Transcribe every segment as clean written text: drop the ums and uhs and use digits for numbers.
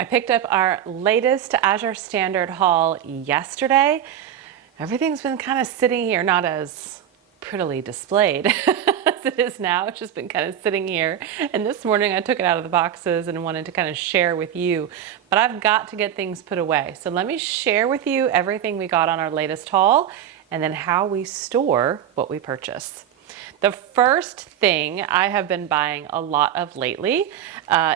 I picked up our latest Azure Standard haul yesterday. Everything's been kind of sitting here, not as prettily displayed as it is now. It's just been kind of sitting here. And this morning I took it out of the boxes and wanted to kind of share with you. But I've got to get things put away. So let me share with you everything we got on our latest haul and then how we store what we purchase. The first thing I have been buying a lot of lately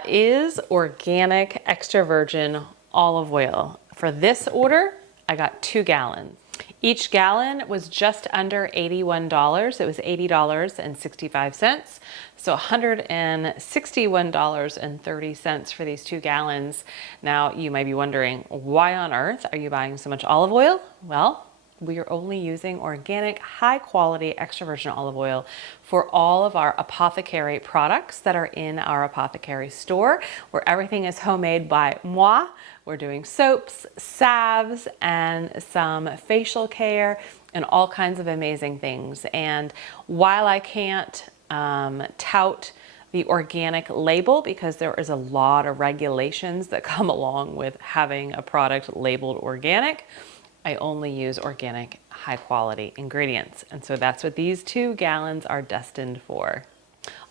is organic extra virgin olive oil. For this order, I got 2 gallons. Each gallon was just under $81. It was $80.65. So $161.30 for these 2 gallons. Now you might be wondering, why on earth are you buying so much olive oil? Well, we are only using organic, high quality extra virgin olive oil for all of our Apothecary products that are in our Apothecary Store, where everything is homemade by moi. We're doing soaps, salves, and some facial care and all kinds of amazing things. And while I can't tout the organic label, because there is a lot of regulations that come along with having a product labeled organic, I only use organic, high quality ingredients. And so that's what these 2 gallons are destined for.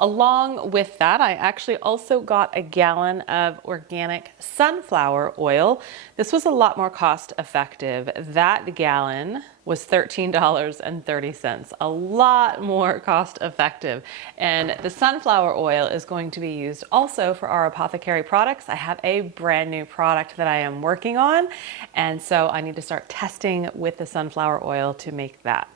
Along with that, I actually also got a gallon of organic sunflower oil. This was a lot more cost effective. That gallon was $13.30, a lot more cost effective. And the sunflower oil is going to be used also for our Apothecary products. I have a brand new product that I am working on, and so I need to start testing with the sunflower oil to make that.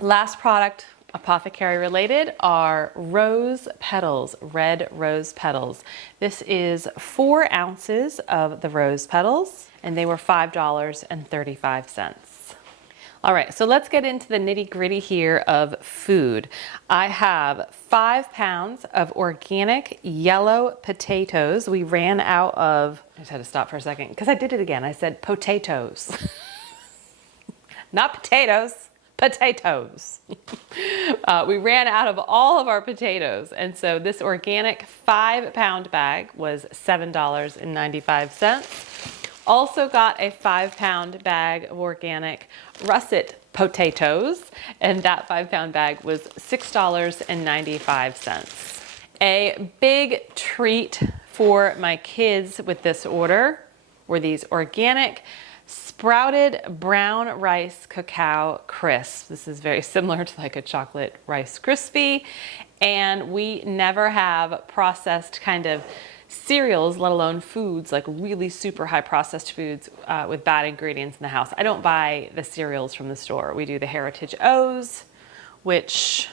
Last product, Apothecary related, are rose petals, red rose petals. This is 4 ounces of the rose petals, and they were $5.35. All right, so let's get into the nitty gritty here of food. I have 5 pounds of organic yellow potatoes. We ran out of, I just had to stop for a second because I did it again. I said potatoes, not potatoes. Potatoes. We ran out of all of our potatoes, and so this organic 5-pound bag was $7.95. Also got a 5-pound bag of organic russet potatoes, and that 5-pound bag was $6.95. A big treat for my kids with this order were these organic sprouted brown rice cacao crisps. This is very similar to like a chocolate Rice Krispie, and we never have processed kind of cereals, let alone foods, like really super high processed foods with bad ingredients in the house. I don't buy the cereals from the store. We do the Heritage O's, which,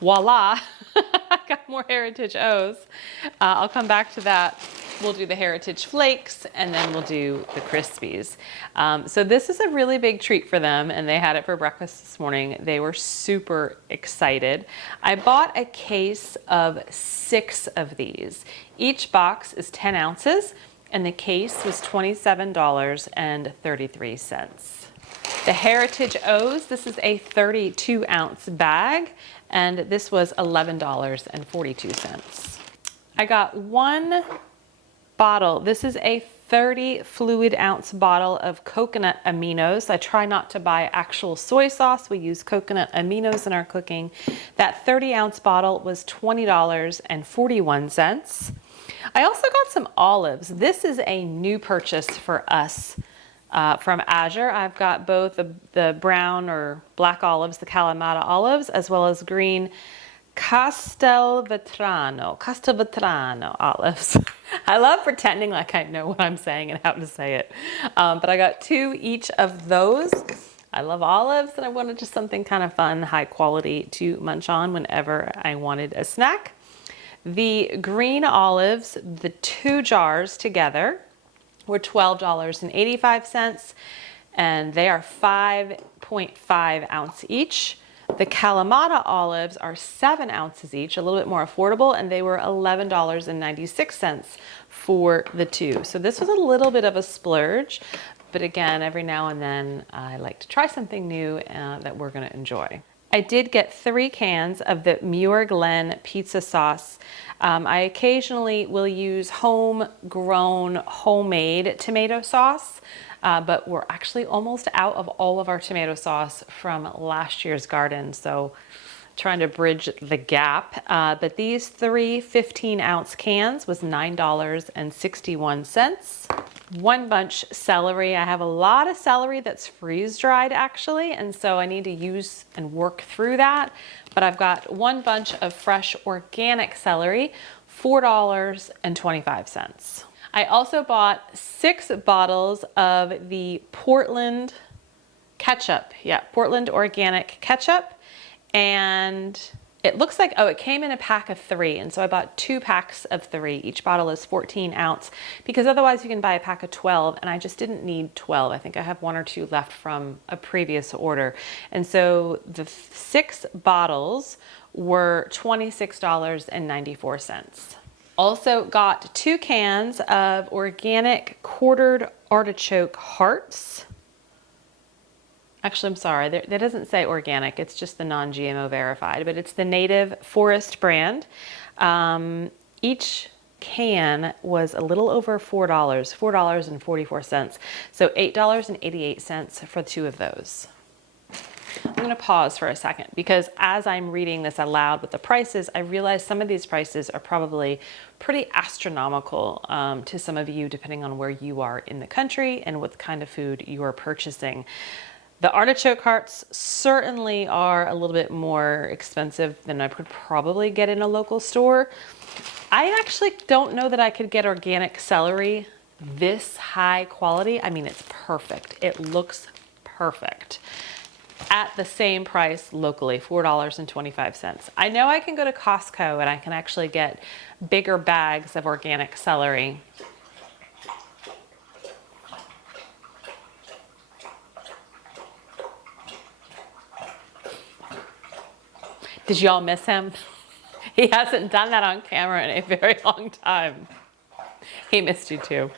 voila, I got more Heritage O's. I'll come back to that. We'll do the Heritage Flakes, and then we'll do the Krispies. So this is a really big treat for them, and they had it for breakfast this morning. They were super excited. I bought a case of 6 of these. Each box is 10 ounces, and the case was $27.33. The Heritage O's, this is a 32-ounce bag, and this was $11.42. I got 1 bottle. This is a 30 fluid ounce bottle of coconut aminos. I try not to buy actual soy sauce. We use coconut aminos in our cooking. That 30-ounce bottle was $20.41. I also got some olives. This is a new purchase for us from Azure. I've got both the brown or black olives, the Kalamata olives, as well as green Castelvetrano olives. I love pretending like I know what I'm saying and how to say it. But I got 2 each of those. I love olives, and I wanted just something kind of fun, high quality to munch on whenever I wanted a snack. The green olives, the 2 jars together, were $12.85, and they are 5.5 ounce each. The Kalamata olives are 7 ounces each, a little bit more affordable, and they were $11.96 for the 2. So this was a little bit of a splurge, but again, every now and then I like to try something new that we're going to enjoy. I did get 3 cans of the Muir Glen pizza sauce. I occasionally will use homegrown, homemade tomato sauce, but we're actually almost out of all of our tomato sauce from last year's garden, so trying to bridge the gap. But these 3 15-ounce cans was $9.61. 1 bunch celery. I have a lot of celery that's freeze-dried actually, and so I need to use and work through that. But I've got 1 bunch of fresh organic celery, $4.25. I also bought 6 bottles of the Portland ketchup. Yeah, Portland organic ketchup. And it looks like, oh, it came in a pack of 3. And so I bought 2 packs of 3. Each bottle is 14 ounce because otherwise you can buy a pack of 12. And I just didn't need 12. I think I have 1 or 2 left from a previous order. And so the 6 bottles were $26.94. Also got 2 cans of organic quartered artichoke hearts. Actually, I'm sorry, that doesn't say organic, it's just the non-GMO verified, but it's the Native Forest brand. Each can was a little over $4, $4.44. So $8.88 for 2 of those. I'm gonna pause for a second because as I'm reading this aloud with the prices, I realize some of these prices are probably pretty astronomical to some of you, depending on where you are in the country and what kind of food you are purchasing. The artichoke hearts certainly are a little bit more expensive than I could probably get in a local store. I actually don't know that I could get organic celery this high quality. I mean, it's perfect. It looks perfect at the same price locally, $4.25. I know I can go to Costco and I can actually get bigger bags of organic celery. Did y'all miss him? He hasn't done that on camera in a very long time. He missed you too.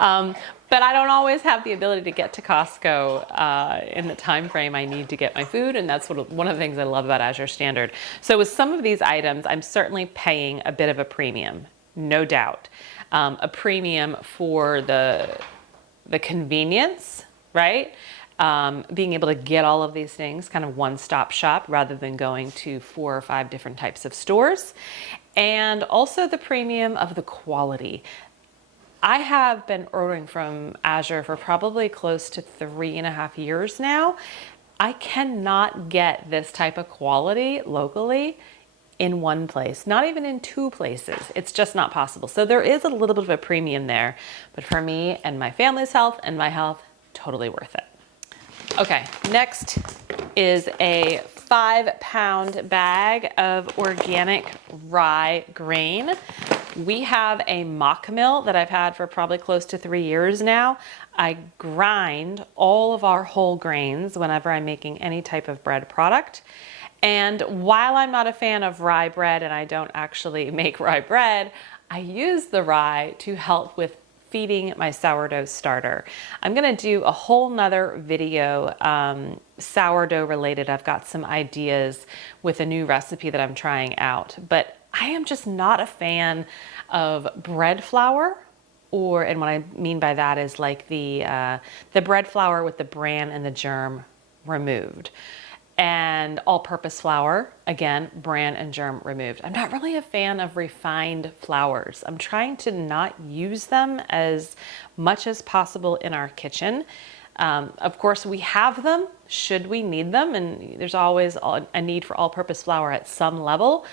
But I don't always have the ability to get to Costco in the time frame I need to get my food, and that's one of the things I love about Azure Standard. So with some of these items, I'm certainly paying a bit of a premium, no doubt. A premium for the convenience, right? Being able to get all of these things, kind of one-stop shop rather than going to 4 or 5 different types of stores. And also the premium of the quality. I have been ordering from Azure for probably close to 3.5 years now. I cannot get this type of quality locally in one place, not even in 2 places. It's just not possible. So there is a little bit of a premium there, but for me and my family's health and my health, totally worth it. Okay, next is a 5-pound bag of organic rye grain. We have a mock mill that I've had for probably close to 3 years now. I grind all of our whole grains whenever I'm making any type of bread product. And while I'm not a fan of rye bread and I don't actually make rye bread, I use the rye to help with feeding my sourdough starter. I'm gonna do a whole nother video sourdough related. I've got some ideas with a new recipe that I'm trying out, but I am just not a fan of bread flour, and what I mean by that is like the bread flour with the bran and the germ removed. And all-purpose flour, again, bran and germ removed. I'm not really a fan of refined flours. I'm trying to not use them as much as possible in our kitchen. Of course, we have them should we need them, and there's always a need for all-purpose flour at some level,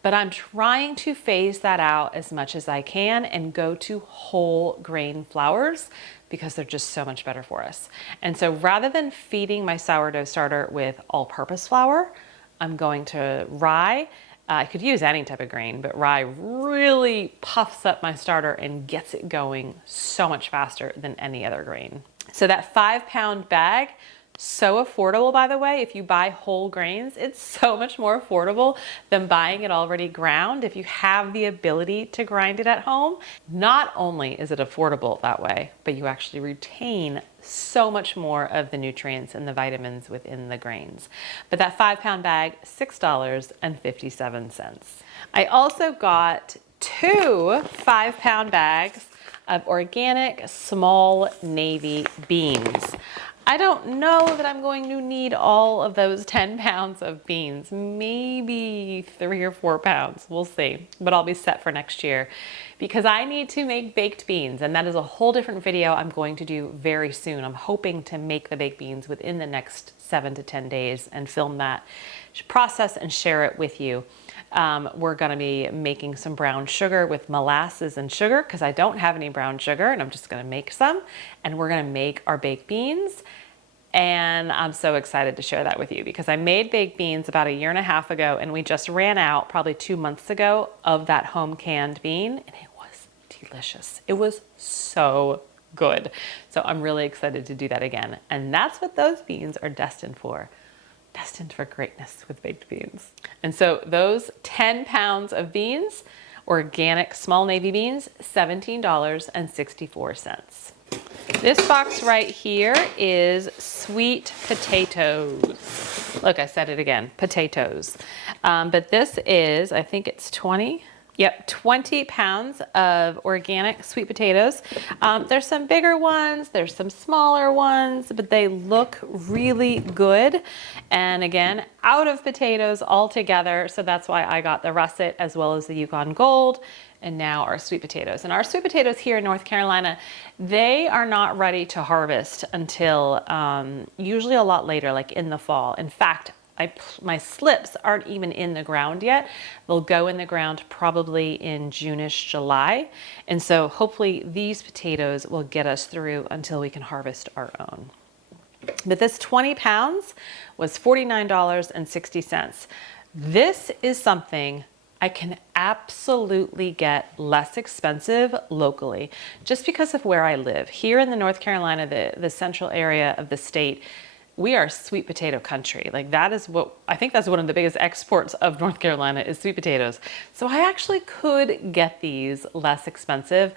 but I'm trying to phase that out as much as I can and go to whole grain flours because they're just so much better for us. And so rather than feeding my sourdough starter with all-purpose flour, I'm going to rye. I could use any type of grain, but rye really puffs up my starter and gets it going so much faster than any other grain. So that 5-pound bag, So affordable, by the way. If you buy whole grains, it's so much more affordable than buying it already ground. If you have the ability to grind it at home, not only is it affordable that way, but you actually retain so much more of the nutrients and the vitamins within the grains. But that 5-pound bag, $6.57. I also got 2 5-pound bags of organic small navy beans. I don't know that I'm going to need all of those 10 pounds of beans, maybe 3 or 4 pounds, we'll see, but I'll be set for next year because I need to make baked beans, and that is a whole different video I'm going to do very soon. I'm hoping to make the baked beans within the next 7 to 10 days and film that process and share it with you. We're gonna be making some brown sugar with molasses and sugar because I don't have any brown sugar, and I'm just gonna make some, and we're gonna make our baked beans. And I'm so excited to share that with you because I made baked beans about 1.5 years ago, and we just ran out probably 2 months ago of that home canned bean, and it was delicious. It was so good. So I'm really excited to do that again. And that's what those beans are destined for. Destined for greatness with baked beans. And so those 10 pounds of beans, organic small navy beans, $17.64. This box right here is sweet potatoes. Look, I said it again, potatoes. But this is, I think it's 20. Yep, 20 pounds of organic sweet potatoes. There's some bigger ones, there's some smaller ones, but they look really good. And again, out of potatoes altogether, so that's why I got the russet as well as the Yukon Gold, and now our sweet potatoes. And our sweet potatoes here in North Carolina, they are not ready to harvest until usually a lot later, like in the fall. In fact, my slips aren't even in the ground yet. They'll go in the ground probably in June-ish, July. And so hopefully these potatoes will get us through until we can harvest our own. But this 20 pounds was $49.60. This is something I can absolutely get less expensive locally just because of where I live. Here in the North Carolina, the central area of the state, we are sweet potato country. Like that is what, I think that's one of the biggest exports of North Carolina is sweet potatoes. So I actually could get these less expensive,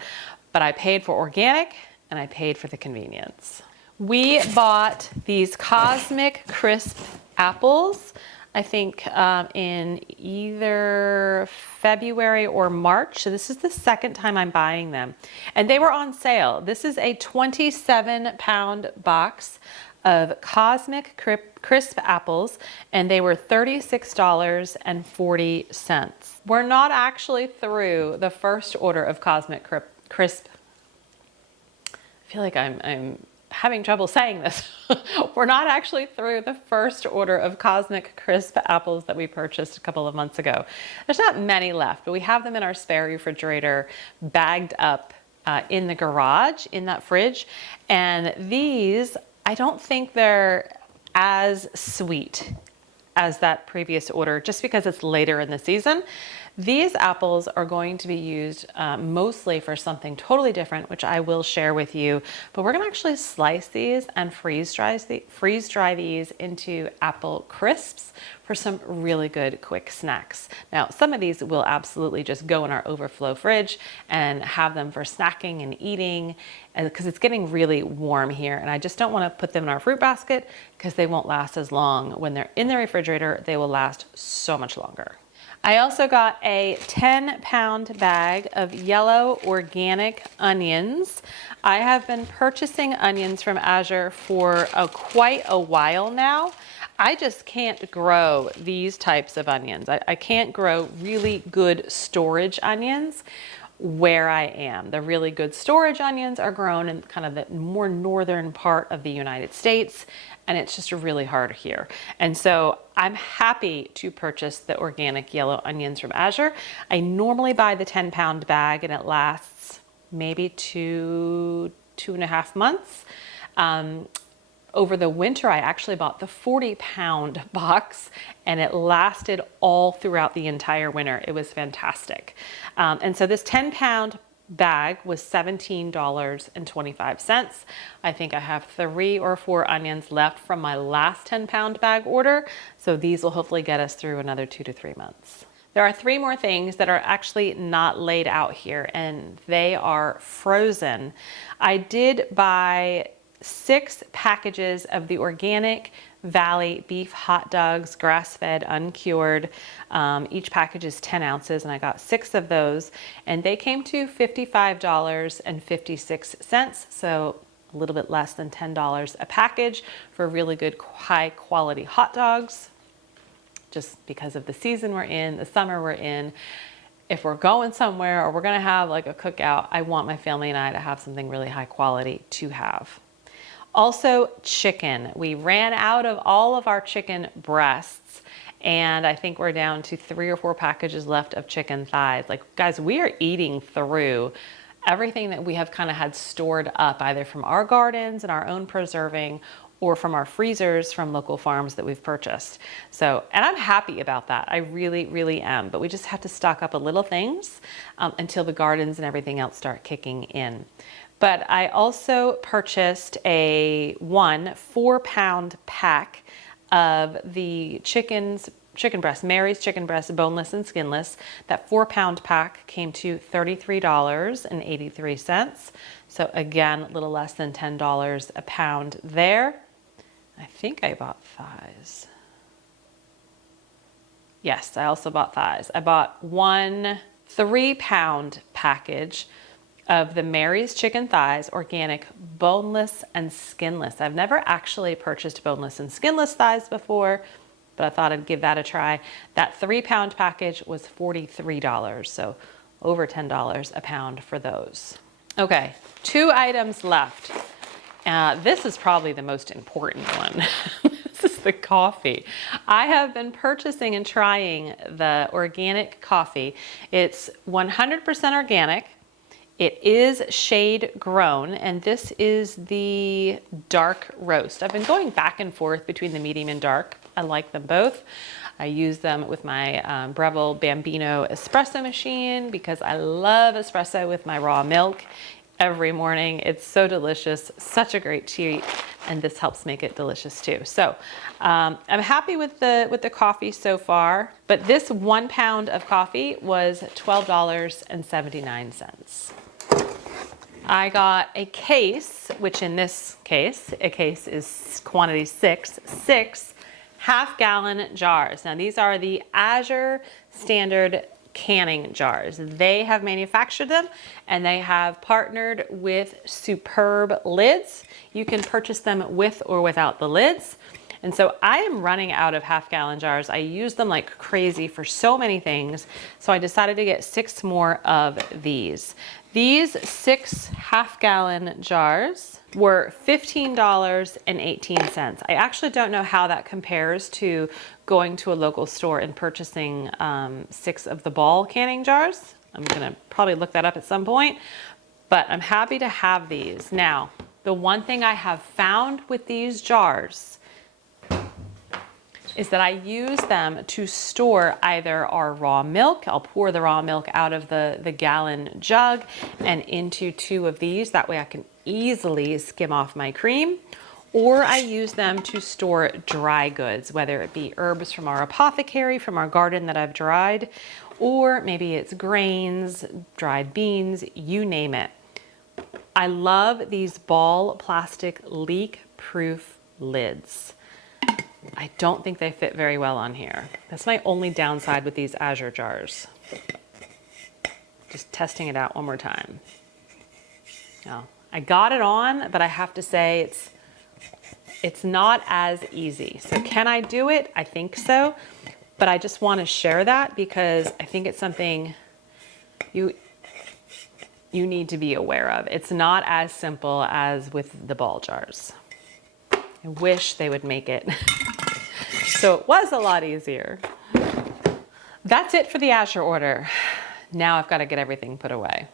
but I paid for organic and I paid for the convenience. We bought these Cosmic Crisp apples, I think in either February or March. So this is the second time I'm buying them. And they were on sale. This is a 27-pound box of Cosmic Crisp apples, and they were $36.40. We're not actually through the first order of Cosmic Crisp. I feel like I'm having trouble saying this. We're not actually through the first order of Cosmic Crisp apples that we purchased a couple of months ago. There's not many left, but we have them in our spare refrigerator, bagged up in the garage, in that fridge. And these, I don't think they're as sweet as that previous order just because it's later in the season. These apples are going to be used mostly for something totally different, which I will share with you, but we're gonna actually slice these and freeze dry these into apple crisps for some really good quick snacks. Now, some of these will absolutely just go in our overflow fridge and have them for snacking and eating because it's getting really warm here, and I just don't wanna put them in our fruit basket because they won't last as long. When they're in the refrigerator, they will last so much longer. I also got a 10-pound bag of yellow organic onions. I have been purchasing onions from Azure for quite a while now. I just can't grow these types of onions. I can't grow really good storage onions where I am. The really good storage onions are grown in kind of the more northern part of the United States, and it's just really hard here. And so I'm happy to purchase the organic yellow onions from Azure. I normally buy the 10-pound bag and it lasts maybe 2.5 months. Over the winter, I actually bought the 40-pound box and it lasted all throughout the entire winter. It was fantastic. And so this 10-pound bag was $17.25. I think I have 3 or 4 onions left from my last 10-pound bag order, so these will hopefully get us through another 2 to 3 months. There are 3 more things that are actually not laid out here, and they are frozen. I did buy 6 packages of the Organic Valley beef hot dogs, grass-fed, uncured. Each package is 10 ounces, and I got 6 of those, and they came to $55.56, so a little bit less than $10 a package for really good, high-quality hot dogs. Just because of the season we're in, the summer we're in. If we're going somewhere or we're gonna have like a cookout, I want my family and I to have something really high quality to have. Also, chicken. We ran out of all of our chicken breasts, and I think we're down to 3 or 4 packages left of chicken thighs. Like, guys, we are eating through everything that we have kind of had stored up, either from our gardens and our own preserving, or from our freezers from local farms that we've purchased. So, and I'm happy about that. I really, really am. But we just have to stock up a little things until the gardens and everything else start kicking in. But I also purchased a 4-pound pack of the chicken breast, Mary's chicken breast, boneless and skinless. That 4-pound pack came to $33.83. So again, a little less than $10 a pound there. I think I bought thighs. Yes, I also bought thighs. I bought 1 3-pound package of the Mary's chicken thighs, organic, boneless and skinless. I've never actually purchased boneless and skinless thighs before, but I thought I'd give that a try. That 3-pound package was $43, so over $10 a pound for those. Okay, 2 items left. This is probably the most important one. This is the coffee. I have been purchasing and trying the organic coffee. It's 100% organic. It is shade grown, and this is the dark roast. I've been going back and forth between the medium and dark. I like them both. I use them with my Breville Bambino espresso machine because I love espresso with my raw milk every morning. It's so delicious, such a great treat, and this helps make it delicious too. So I'm happy with the coffee so far, but this 1 pound of coffee was $12.79. I got a case, which in this case, a case is quantity 6 half-gallon jars. Now these are the Azure standard canning jars. They have manufactured them, and they have partnered with superb lids. You can purchase them with or without the lids. And so I am running out of half-gallon jars. I use them like crazy for so many things. So I decided to get 6 more of these. These 6 half-gallon jars were $15.18. I actually don't know how that compares to going to a local store and purchasing 6 of the ball canning jars. I'm gonna probably look that up at some point, but I'm happy to have these. Now, the one thing I have found with these jars is that I use them to store either our raw milk. I'll pour the raw milk out of the gallon jug and into 2 of these. That way I can easily skim off my cream. Or I use them to store dry goods, whether it be herbs from our apothecary, from our garden that I've dried, or maybe it's grains, dried beans, you name it. I love these ball plastic leak-proof lids. I don't think they fit very well on here. That's my only downside with these Azure jars. Just testing it out one more time. Now, I got it on, but I have to say it's not as easy. So can I do it? I think so, but I just want to share that because I think it's something you need to be aware of. It's not as simple as with the ball jars. I wish they would make it so it was a lot easier. That's it for the Azure order. Now I've got to get everything put away.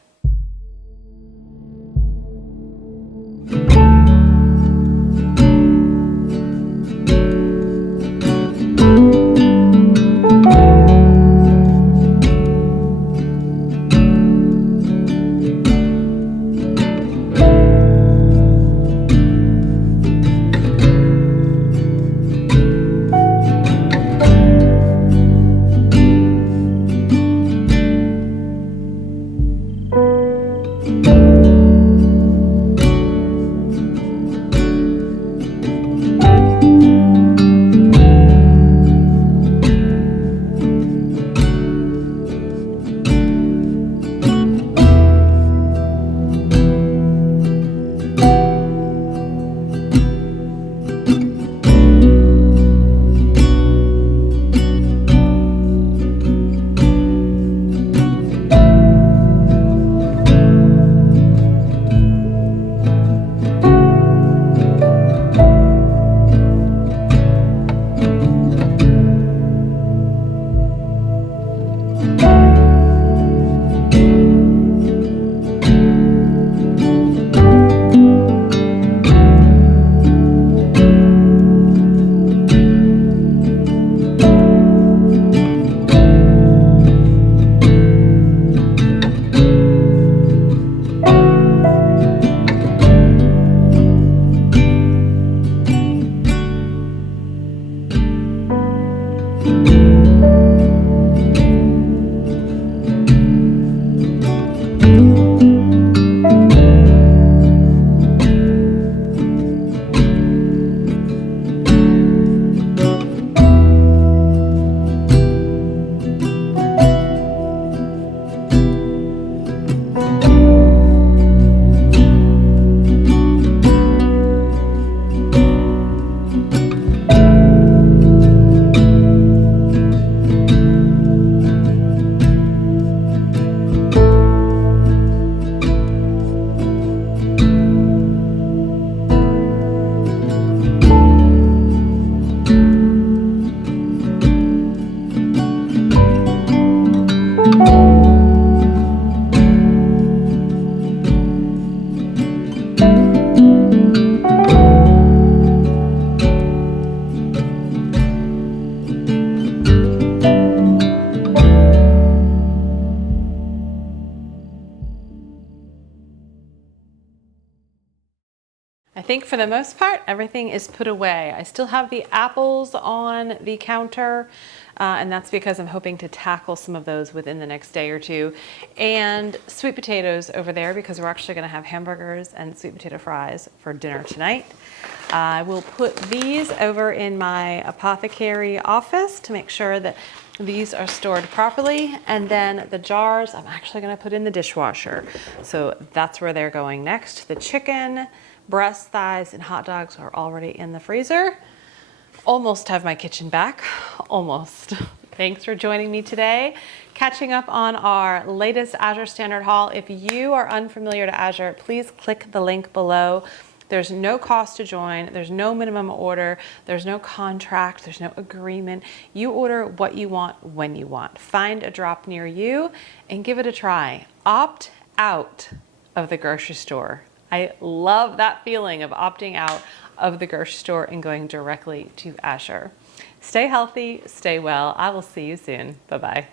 I think for the most part, everything is put away. I still have the apples on the counter, and that's because I'm hoping to tackle some of those within the next day or two. And sweet potatoes over there because we're actually gonna have hamburgers and sweet potato fries for dinner tonight. I will put these over in my apothecary office to make sure that these are stored properly. And then the jars, I'm actually gonna put in the dishwasher. So that's where they're going next. The chicken, breast, thighs, and hot dogs are already in the freezer. Almost have my kitchen back, almost. Thanks for joining me today. Catching up on our latest Azure Standard haul. If you are unfamiliar to Azure, please click the link below. There's no cost to join. There's no minimum order. There's no contract. There's no agreement. You order what you want when you want. Find a drop near you and give it a try. Opt out of the grocery store. I love that feeling of opting out of the grocery store and going directly to Azure. Stay healthy, stay well. I will see you soon. Bye-bye.